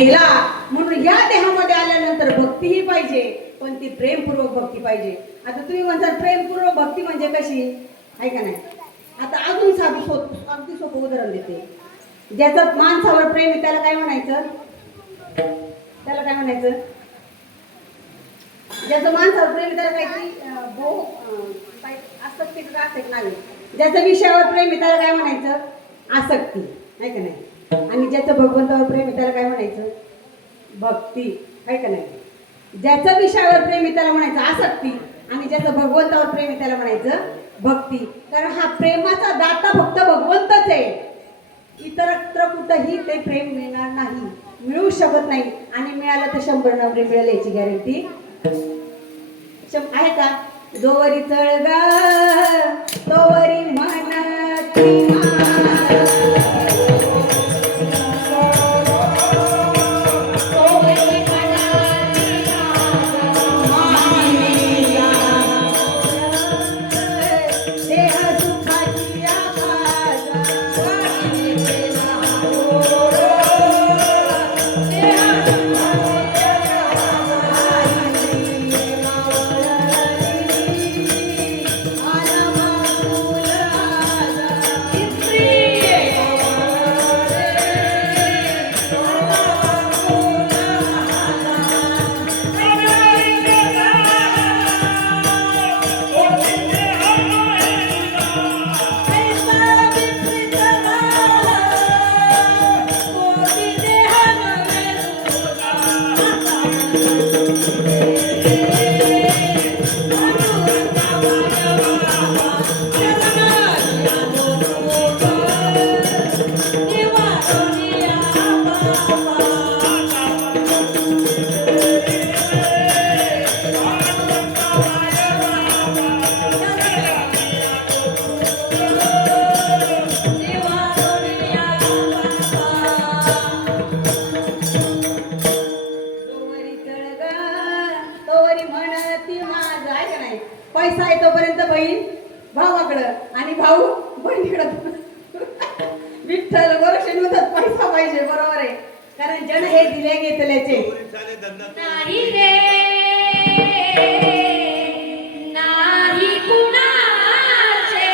केला म्हणून या देहामध्ये आल्यानंतर भक्तीही पाहिजे, पण ती प्रेमपूर्वक भक्ती पाहिजे. आता तुम्ही म्हणता प्रेमपूर्वक भक्ती म्हणजे कशी आहे का नाही. आता अजून अगदी सोपं उदाहरण देते. ज्याचं माणसावर प्रेम आहे त्याला काय म्हणायचं, त्याला काय म्हणायचं, ज्याचं माणसावर प्रेम त्याला काय आसक्ती नावे. ज्याचं विषयावर प्रेम आहे त्याला काय म्हणायचं, आसक्ती आहे का नाही. आणि ज्याचं भगवंतावर प्रेम आहे त्याला काय म्हणायचं, भक्ती आहे का नाही. ज्याचं विषयावर प्रेम आहे त्याला म्हणायचं आसक्ती, आणि ज्याचं भगवंतावर प्रेम आहे त्याला म्हणायचं भक्ती. कारण हा प्रेमाचा दाता फक्त भगवंतच आहे. इतरत्र कुठंही ते प्रेम मिळणार नाही, मिळू शकत नाही. आणि मिळालं तर 100 नवरे मिळेल याची गॅरंटी आहे का. जोवरी चळगा तोवरी म्हणती पैसा आहे तोपर्यंत बहीण भावाकडं आणि भाऊ बहिणीकडं. विठ्ठल गोरक्षण म्हणतात पैसा पाहिजे, बरोबर आहे. कारण जन हे दिले घेतल्याचे नाही रे नाही कुणाचे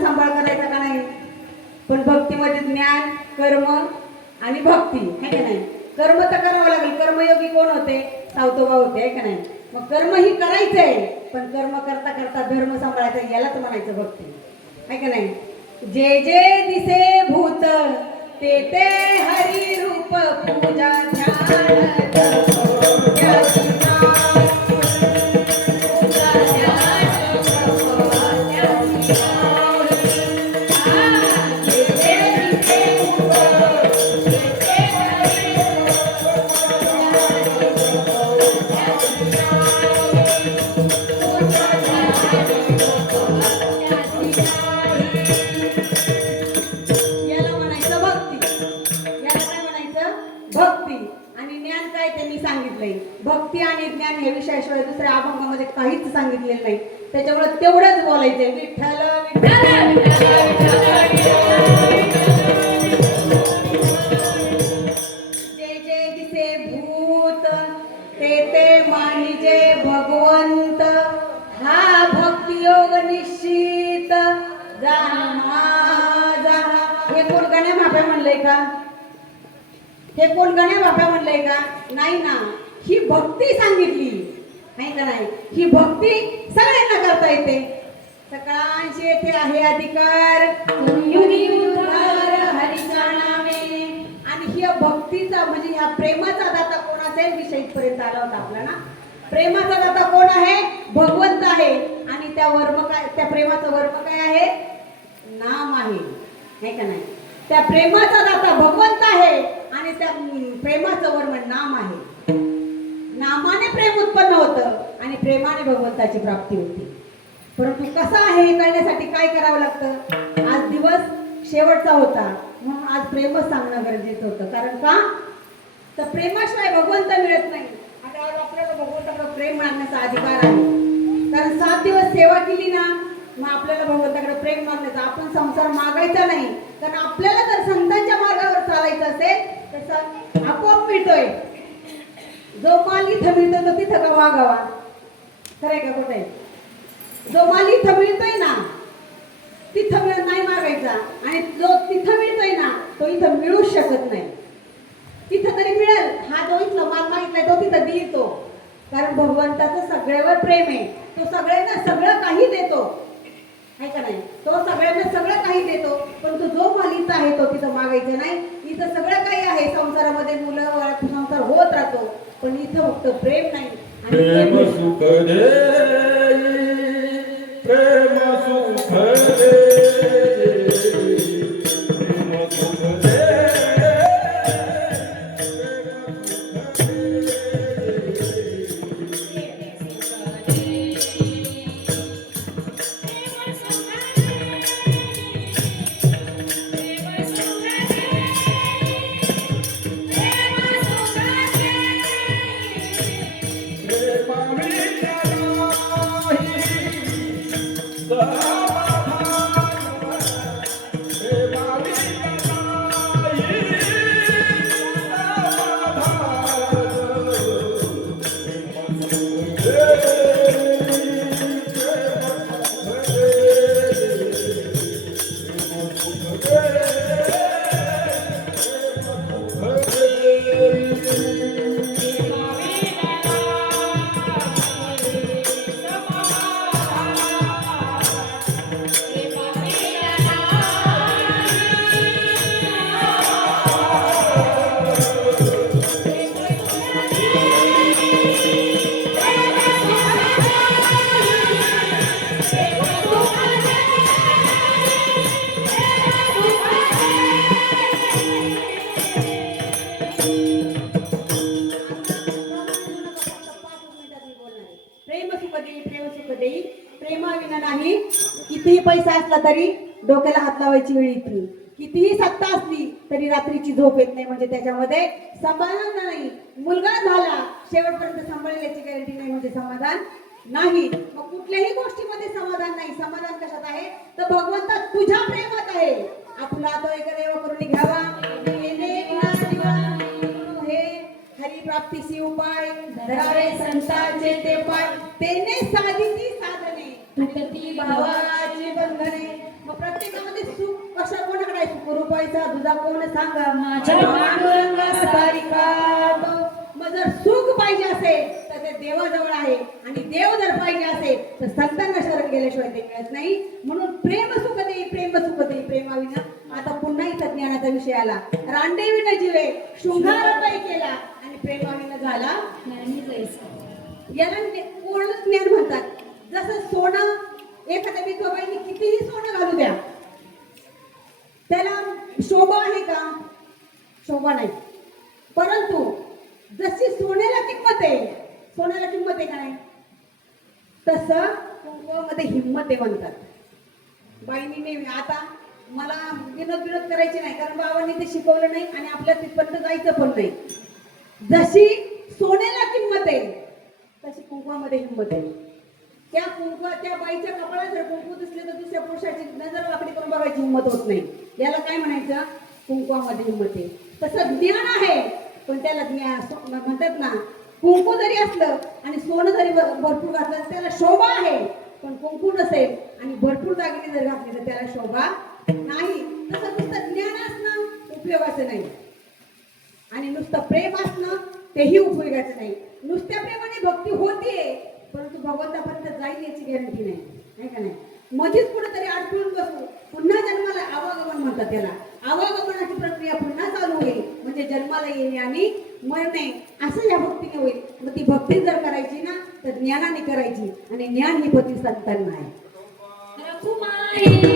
सांभाळ करायचा का नाही. पण भक्तीमध्ये ज्ञान कर्म आणि भक्ती आहे का नाही. कर्म तर करावं लागेल. कर्मयोगी कोण होते, सावतोबा होते आहे का नाही. मग कर्म ही करायचंय, पण कर्म करता करता धर्म सांभाळायचा, यालाच म्हणायचं भक्ती आहे का नाही. जे जे दिसे भूत ते ते हरी रूप पूजा ध्यान त्याच्यामुळे तेवढंच बोलायचंय विठ्ठल विठ्ठल जे जे दिसे भूत ते ते मानिजे भगवंत हा भक्ती योग निश्चित जाणा जाणा. हे कोण गण्या बाप्या म्हणलंय का? हे कोण गण्या बाप्या म्हणलंय का? नाही ना, ही भक्ती सांगितली नाही का नाही. ही भक्ती सगळ्यांना करता येते. सगळ्यांचे येथे आहे अधिकार युगी उद्धार हरीच्या नामे. आणि ही भक्तीचा म्हणजे ह्या प्रेमाचा दाता कोण असेल विषय इथपर्यंत आला होता आपला ना. प्रेमाचा दाता कोण आहे? भगवंत आहे. आणि त्या वर्म काय, त्या प्रेमाचं वर्म काय आहे? नाम आहे नाही का नाही. त्या प्रेमाचा दाता भगवंत आहे आणि त्या प्रेमाचं वर्म नाम आहे. नामाने प्रेम उत्पन्न होतं आणि प्रेमाने भगवंताची प्राप्ती होती. परंतु कसं आहे हे कळण्यासाठी काय करावं लागतं? आज दिवस शेवटचा होता म्हणून आज प्रेमच सांगणं गरजेचं होतं. कारण का? तर प्रेमाशिवाय भगवंत मिळत नाही. आता आज आपल्याला भगवंताकडे प्रेम मागण्याचा अधिकार आहे. कारण 7 दिवस सेवा केली ना, मग आपल्याला भगवंताकडे प्रेम मागण्याचा, आपण संसार मागायचा नाही. कारण आपल्याला जर संतांच्या मार्गावर चालायचं असेल तर आपोआप मिळतोय. जो माल इथं मिळतो तो तिथं का मागावा? खरंय का खोटं आहे? जो माल इथं मिळतोय ना तिथं नाही मागायचा. आणि जो तिथं मिळतोय ना तो इथं मिळूच शकत नाही. तिथं तरी मिळेल, हा जो इथला माल मागितलाय तो तिथं देतो. कारण भगवंताचं सगळ्यावर प्रेम आहे. तो सगळ्यांना सगळं काही देतो आहे का नाही. तो सगळ्यांना सगळं काही देतो. पण तो जो माल इथं आहे तो तिथं मागायचं नाही. इथं सगळं काही आहे, संसारामध्ये मुलं संसार होत राहतो, पण इथं फक्त प्रेम नाही. प्रेम सुख दे, प्रेम सुख दे, प्रेम सुख दे, प्रेमाविना नाही. कितीही पैसा असला तरी डोक्याला हात लावायची वेळ येत नाही. कितीही सत्ता असली तरी रात्रीची झोप येत नाही. म्हणजे त्याच्यामध्ये समाधान नाही. मुलगा झाला शेवटपर्यंत सांभाळण्याची गॅरंटी नाही म्हणजे समाधान नाही. मग कुठल्याही गोष्टीमध्ये समाधान नाही. समाधान कशात आहे? तर भगवंता तुझ्या प्रेमात आहे. आपला तो एक देव करून घ्यावा हे हरी प्राप्तीसी उपाय धरावे संतांचे ते पाय तेने साधीची साधने तुटती भावाची बंधने. मग प्रत्येकामध्ये सुख कशा कोणाकडे आहे? सुख रुपायचा तुझा कोण सांगा माझ्या पांडुरंगा सारिका तो. मग जर सुख पाहिजे असेल तर ते देवाजवळ आहे. आणि देव जर पाहिजे असेल तर संतांना शरण गेल्याशिवाय ते मिळत नाही. म्हणून प्रेम सुख देई प्रेम सुख देई प्रेमाविना. आता पुन्हा इथं ज्ञानाचा विषय आला. रांडेविना जीवे शृंगार पाय केला आणि प्रेमाविना झाला ज्ञानी जैसा. याला पूर्ण ज्ञान म्हणतात. जसं सोनं एखाद्या विधवाबाईने कितीही सोनं घालू द्या त्याला शोभा आहे का? शोभा नाही. परंतु जशी सोन्याला किंमत आहे, सोन्याला किंमत आहे का नाही, तसं कुंकवामध्ये हिंमत आहे म्हणतात. बाईंनी नेहमी आता मला विनोद करायचे नाही कारण बाबांनी ते शिकवलं नाही आणि आपल्या तिथपर्यंत जायचं पण नाही. जशी सोन्याला किंमत आहे तशी कुंकवामध्ये हिंमत आहे. त्या कुंकू त्या बाईच्या कपाळात जर कुंकू दिसले तर दुसऱ्या पुरुषाची नजर वाकडी करून बघायची हिंमत होत नाही. याला काय म्हणायचं? कुंकवामध्ये हिंमत आहे. तसं ज्ञान आहे, पण त्याला म्हणतात ना, कुंकू जरी असलं आणि सोनं जरी भरपूर घातलं तर त्याला शोभा आहे, पण कुंकू नसेल आणि भरपूर दागिने जर घातले तर त्याला शोभा नाही. तसं नुसतं ज्ञान असणं उपयोगाचं नाही आणि नुसतं प्रेम असणं तेही उपयोगाचं नाही. नुसत्या प्रेमाने भक्ती होतीये, परंतु भगवंतापर्यंत जाईल याची गॅरंटी नाही का नाही. मध्येच कुठेतरी अडकून बसू, पुन्हा जन्माला आवागमन म्हणतात त्याला. आवागमनाची प्रक्रिया पुन्हा चालू होईल, म्हणजे जन्माला येणे आणि मरणे असं या भक्तीने होईल. मग ती भक्ती जर करायची ना तर ज्ञानाने करायची, आणि ज्ञान ही पती संतांना आहे. रखुमाई